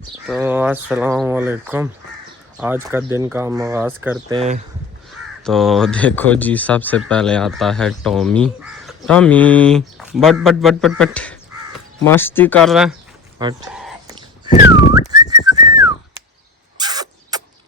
तो अस्सलाम वालेकुम। आज का दिन का हम आगाज़ करते हैं। तो देखो जी, सबसे पहले आता है Tommy. Tommy but but but but but मस्ती कर रहा है। बट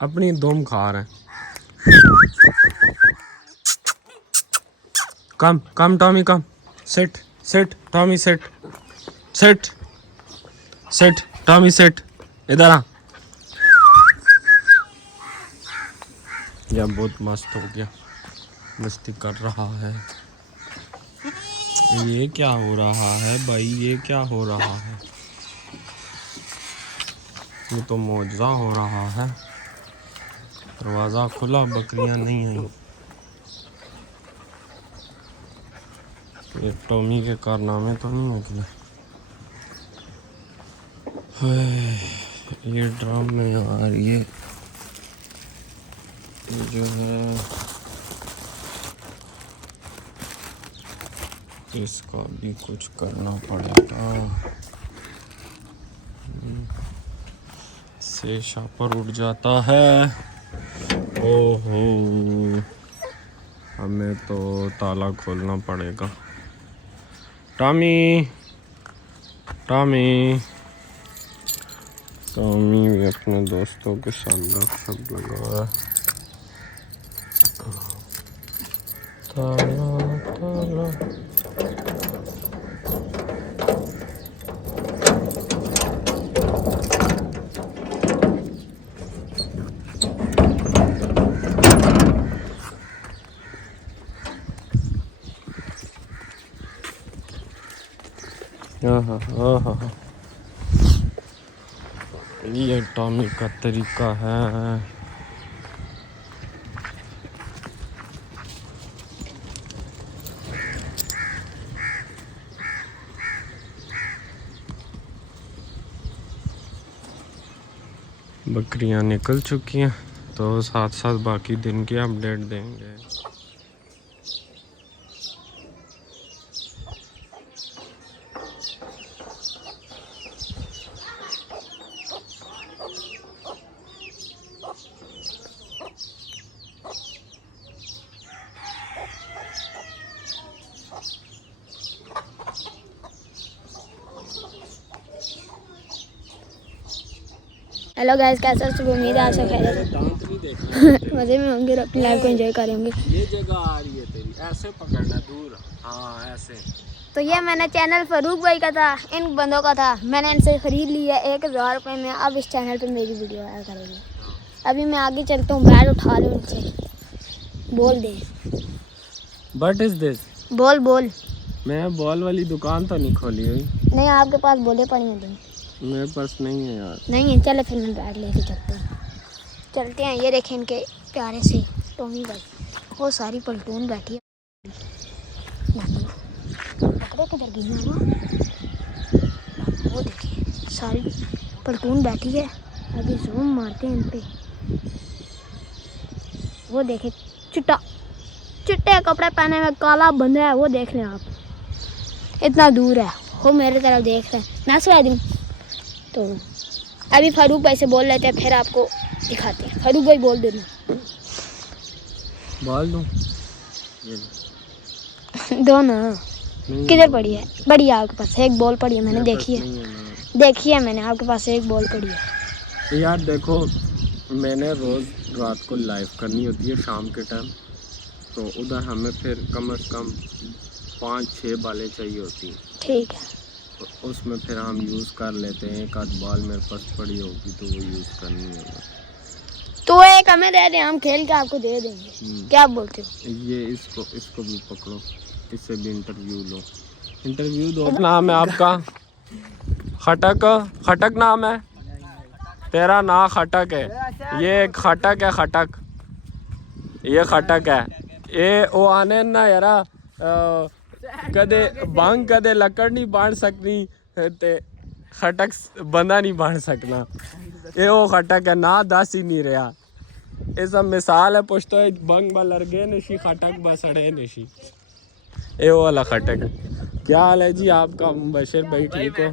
अपनी दुम खा रहे हैं। Come come Tommy come. Sit sit Tommy sit sit sit Tommy sit. इधर आ। यह बहुत मस्त हो गया, मस्ती कर रहा है। ये क्या हो रहा है भाई, ये क्या हो रहा है? ये तो मौजज़ा हो रहा है। दरवाज़ा खुला, बकरियां नहीं आई। ये टॉमी के कारनामे तो नहीं निकले। ये ड्रम में यार, ये जो है इसका भी कुछ करना पड़ेगा। से शापर उड़ जाता है। ओहो, हमें तो ताला खोलना पड़ेगा। टॉमी टॉमी टॉमी भी अपने दोस्तों के साथ सब लगा। ताला ताला हाँ, ये टॉमी का तरीका है। बकरियां निकल चुकी हैं, तो साथ साथ बाकी दिन की अपडेट देंगे। हेलो गाइस, कैसा सुबह उम्मीद है आशा खैरियत मज़े में होंगे और अपनी लाइफ को एंजॉय करेंगे। ये जगह आ रही है तेरी, ऐसे पकड़ना दूर। हाँ ऐसे। तो ये मैंने चैनल फारूक भाई का था, इन बंदों का था। मैंने इनसे ख़रीद लिया 1000 रुपये में। अब इस चैनल पे मेरी वीडियो आया करेगी। अभी मैं आगे चलता हूँ, बैट उठा लूँ इनसे। बोल दे। बट इज दिस, बोल बोल। मैं बॉल वाली दुकान तो नहीं खोली हुई। नहीं, आपके पास बोले पड़े हैं तुम? मेरे पास नहीं है यार। नहीं है, चलो फिर मैं बैट लेके चलते हैं। ये देखें इनके प्यारे से टॉमी भाई, वो सारी पलटून बैठी है। पकड़ो किधर गई है वो देखिए, सारी पलटून बैठी है। अभी जूम मारते हैं इन पे। वो देखे चिट्टे कपड़े पहने में काला बंदा है, वो देख लें आप। इतना दूर है वो, मेरे तरफ देख रहे हैं। मैं सुना दूँ तो अभी फारूक भाई से बोल लेते हैं, फिर आपको दिखाते हैं। फारूक भाई बोल देना। बोल दूँ दो ना। किधर पड़ी है? बड़ी है आपके पास एक बॉल पड़ी है, मैंने देखी है मैंने आपके पास एक बॉल पड़ी है। यार देखो, मैंने रोज़ रात को लाइव करनी होती है शाम के टाइम, तो उधर हमें फिर कम से कम 5-6 बालें चाहिए होती हैं। ठीक है, तो उसमें फिर हम यूज़ कर लेते हैं। एक आध बॉल मेरे पास पड़ी होगी तो वो यूज़ करनी होगी, तो एक हमें दे दें, हम खेल के आपको दे देंगे। क्या बोलते हो? ये इसको भी पकड़ो, इससे भी इंटरव्यू लो। इंटरव्यू दो। नाम है आपका? खटक नाम है तेरा? ना खटक है, ये खटक है। खटक, ये खटक है। ये वो आने ना यारा कदे बांग कदे लकड़ नहीं बांध सकनी ते खटक बंदा नहीं बांध सकना। ये वो खटक है ना, दस ही नहीं रहा। ये सब मिसाल है, पुछतो बंग बलरगे नशी खटक बसड़े नशी। ये वो वाला खटक है। क्या हाल है जी आपका? बशीर भाई ठीक हो?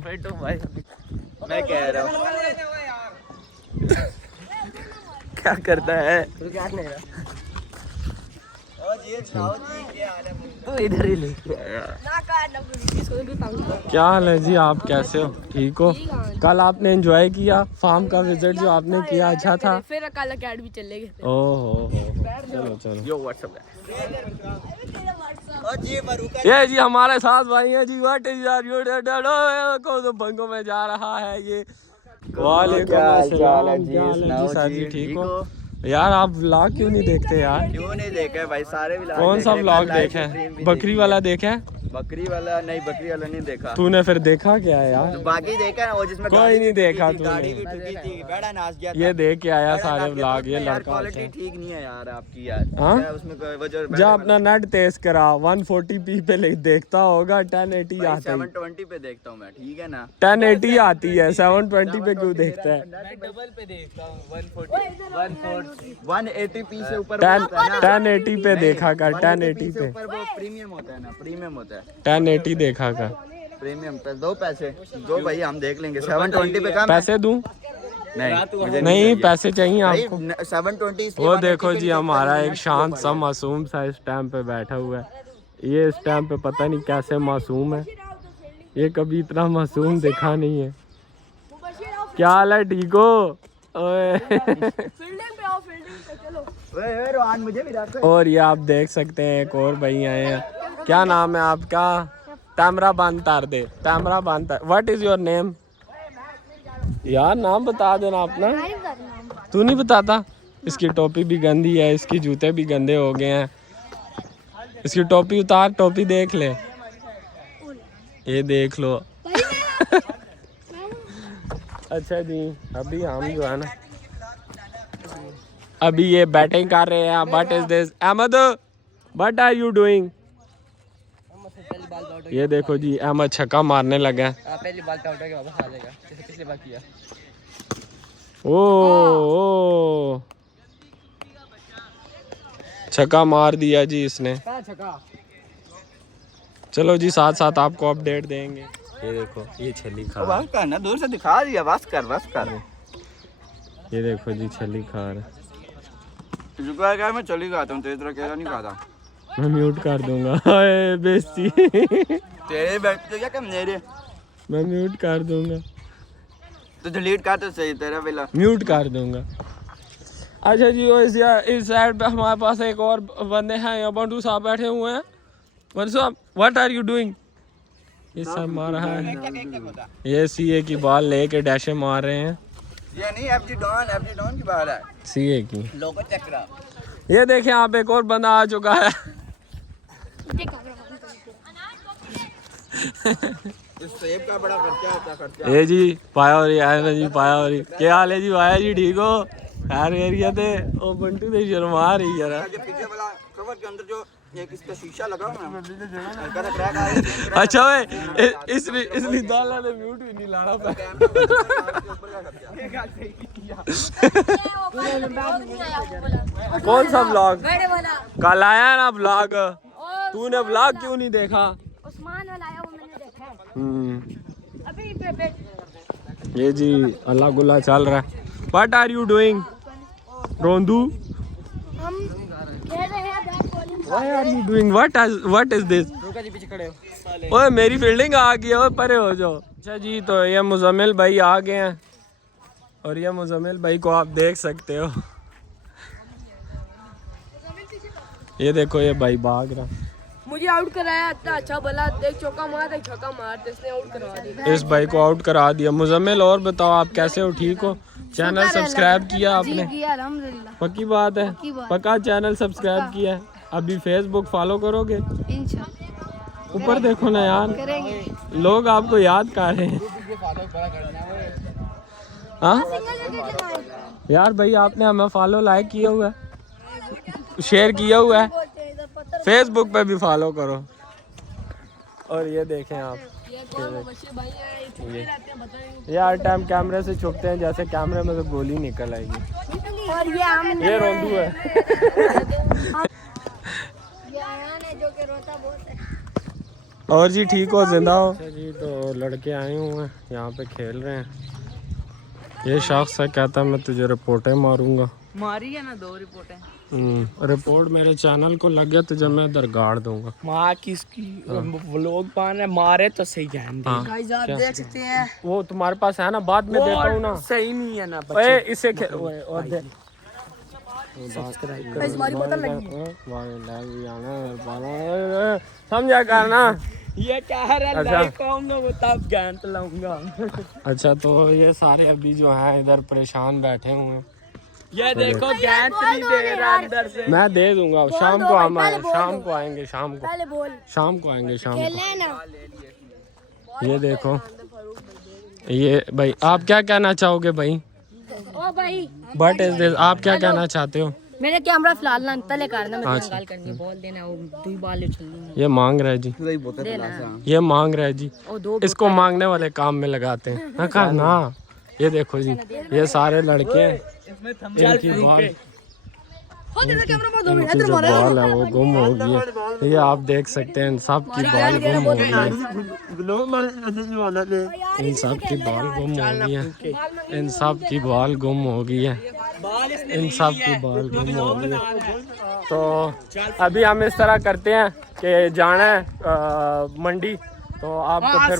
मैं कह रहा हूँ क्या करता है? तो इधर ही ले। क्या हाल है जी, आप कैसे हो? ठीक हो? कल आपने एंजॉय किया फार्म का विजिट जो आपने किया, अच्छा था? फिर कल अकेडमी चले गए। ओहो चलो चलो। यो व्हाट्सएप ये जी हमारे साथ भाई है जी। व्हाट इज योर को तो बंगों में जा रहा है ये। वालेकुम अस्सलाम, क्या हाल है जी सर जी, ठीक हो? यार आप व्लॉग क्यों नहीं देखते यार? क्यों नहीं देखे भाई, सारे व्लॉग। कौन सा व्लॉग देखे है? बकरी वाला देखे है? बकरी वाला नहीं, बकरी वाला नहीं देखा। तूने फिर देखा क्या है यार? तो बाकी देखा ना वो जिसमें कोई नहीं देखा तूने। गाड़ी भी ठुकी थी, बड़ा नाच गया था। ये देख के आया बड़ा सारे नाच गया था। व्लॉग। ये उसमें यार लड़का क्वालिटी अच्छा है। ठीक नहीं है यार आपकी यार। हाँ? क्या उसमें वो जो जा अपना नेट तेज करा, 140p पे देखता होगा, 1080 आती है। 720 पे देखता हूँ मैं, ठीक है ना। 1080 आती है, 720 पे क्यों देखता है? डबल पे देखता हूँ, 180p से ऊपर 1080 पे देखा कर, 1080 पे ऊपर वो प्रीमियम होता है ना, प्रीमियम होता है। 1080 देखा कर। प्रीमियम पे दो पैसे दो भाई, हम देख लेंगे। 720 पे कम पैसे दूं? नहीं, मुझे नहीं पैसे चाहिए आपको? 720 वो देखो जी हमारा एक शांत सा मासूम सा इस टाइम पे बैठा हुआ है। ये इस टाइम पे पता नहीं कैसे मासूम है, ये कभी इतना मासूम देखा नहीं है। क्या हाल है, ठीक हो? ओए फील्डिंग पे आओ, फील्डिंग पे चलो। ओए रोहन मुझे भी रख। और ये आप देख सकते हैं एक और भाई आए हैं। क्या नाम है आपका? तैमरा बांतार दे, तैमरा बांतार। What is your name? यार नाम बता देना अपना। तू नहीं बताता? इसकी टोपी भी गंदी है, इसकी जूते भी गंदे हो गए हैं। इसकी टोपी उतार, टोपी देख ले, ये देख लो। अच्छा जी, अभी हम जो है ना, अभी ये बैटिंग कर रहे हैं। What is this Ahmad, what are you doing? ये देखो जी अहमद छक्का मारने लगा है। पहली बाल पे आउट होके वापस आ जाएगा, जैसे पिछली बार किया। ओ छक्का मार दिया जी इसने। चलो जी साथ साथ आपको अपडेट देंगे। ये देखो ये छली खा रहा है। बस कर ना, दूर से दिखा दिया, बस कर बस कर। ये देखो जी छली खा रहा है। रुका क्या, मैं चली खाता हूँ, तेरी तरह अकेला नहीं खाता। मैं म्यूट कर दूंगा। हाय बेइज्जती। तेरे बैठते क्या कम मेरे, मैं म्यूट कर दूंगा, तो डिलीट कर तो सही तेरा वाला। म्यूट कर दूंगा। अच्छा जी वो इस साइड पे हमारे पास एक और बंदे हैं, यहाँ बंटू साहब बैठे हुए हैं। बंटू साहब व्हाट आर यू डूइंग? ये सब मार रहा है, ये सीए की बॉल लेके डैशे मार रहे हैं। ये नहीं एफजी डॉन की बात है, सीए की। लोगो चेक करा। ये देखें आप, एक और बंदा आ चुका है। इस सेब का बड़ा खर्चा होता है, खर्चा। ये जी पाया हो रही आया ना जी, पाया हो रही। क्या हाल है जी पाया जी, ठीक हो? खैर एरिया थे ओ बंटू तो शर्मा रही यार। जो पीछे वाला कवर के अंदर जो एक इसका शीशा लगा हुआ है, हल्का सा क्रैक आ रहा है। अच्छा वे इसलिए दाला ने म्यूट भी नहीं लाना पाया। कौन सा व्लॉग? कल आया ना व्लॉग, तूने व्लॉग क्यों नहीं देखा? उस्मान वाला आया, वो मैंने देखा है। अभी ये जी अल्लाह गुल्ला चल रहा है। व्हाट आर यू डूइंग रोंदू? हम खेल रहे हैं bat bowling. Why are you doing what is this? रुका जी, पीछे खड़े हो। ओए मेरी फील्डिंग आ गई है, ओए परे हो जाओ। अच्छा जी तो ये मुजम्मिल भाई आ गए हैं, और ये मुजम्मिल भाई को आप देख सकते हो। ये देखो ये भाई भाग रहा। मुझे आउट कराया, इतना अच्छा भला, एक चौका मार एक छक्का मार, इसने आउट करवा दिया। इस भाई को आउट करा दिया। मुजम्मिल और बताओ आप कैसे हो, ठीक हो? चैनल सब्सक्राइब किया आपने? अल्हम्दुलिल्लाह, पक्की बात है? पक्का चैनल सब्सक्राइब किया है? अभी फेसबुक फॉलो करोगे? इंशाल्लाह ऊपर देखो ना यार, करेंगे। लोग आपको याद कर रहे हैं। हाँ यार भाई आपने हमें फॉलो लाइक किया हुआ है, शेयर किया हुआ है, फेसबुक पे भी फॉलो करो। और ये देखें आप, ये हर टाइम कैमरे से छुपते हैं, जैसे कैमरे में से गोली निकल आएगी। और ये हम ये रोंदू है। ये आयान है जो कि रोता बहुत है। और जी ठीक हो, जिंदा हो? अच्छा जी तो लड़के आए हुए हैं यहाँ पे खेल रहे हैं। ये शख्स है कहता मैं तुझे रिपोर्टें मारूंगा। मारी है ना 2 रिपोर्टें। रिपोर्ट मेरे चैनल को लग गया तो जब मैं इधर गाड़ दूंगा। माँ किसकी व्लॉग पाने मारे तो सही जान दे। हाँ। गाइस आप देख सकते हैं वो तुम्हारे पास है ना, बाद में देता हूँ ना। सही नहीं है ना ओए इसे और दे सब्सक्राइब गाइस हमारी बोतल लगी समझा करना। ये कह रहा अच्छा। लाइक आऊंगा वो तब ज्ञान लाऊंगा। अच्छा तो ये सारे अभी जो हैं इधर परेशान बैठे हुए हैं। ये देखो ज्ञान नहीं दे रहा अंदर से। मैं दे दूंगा शाम दो को। भाई, हम पहले बोल शाम दो। को आएंगे, शाम को पहले बोल शाम को आएंगे, शाम को। खेलने ना। ये देखो, ये भाई आप क्या कहना चाहोगे भाई? ओ भाई बट इज दिस, आप क्या कहना चाहते हो? मेरे कैमरा फिलहाल ना तले करना, मैं अच्छा। गल करनी बोल देना वो दुई बाल चलनी ये मांग रहा है जी, पूरा ही बोतल देना ये मांग रहा है जी। ओ दो इसको मांगने वाले काम में लगाते हैं ना, कहा ना। ये देखो जी, ये सारे लड़के हैं, इनकी बाल इनकी जो बाल है वो गुम हो गई है। ये आप देख सकते हैं, इन सब की बाल गुम हो गई है। इन सब की बाल गुम हो गई है। इन सब की बाल गुम हो गई है। इन सब की बाल गुम हो गई है। तो अभी हम इस तरह करते हैं कि जाना है मंडी, तो आपको फिर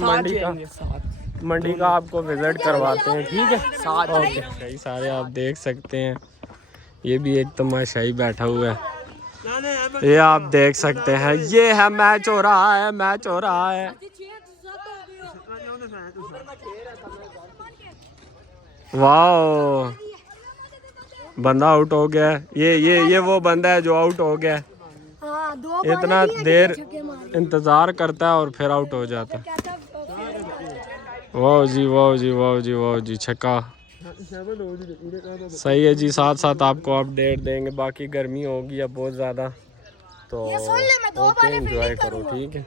मंडी का आपको विजिट करवाते हैं, ठीक है? ओके। कई सारे आप देख सकते हैं, ये भी एक तमाशाई बैठा हुआ है। ये आप देख सकते हैं, ये है मैच हो रहा है, मैच हो रहा है। वाह, बंदा आउट हो गया। ये वो बंदा है जो आउट हो गया। हां दो इतना देर इंतजार करता है और फिर आउट हो जाता है। वाह जी, वाह जी, वाह जी, वाह जी, छक्का। सही है जी, साथ साथ आपको अपडेट देंगे। बाकी गर्मी होगी अब बहुत ज़्यादा, तो ओके एंजॉय करो, ठीक है?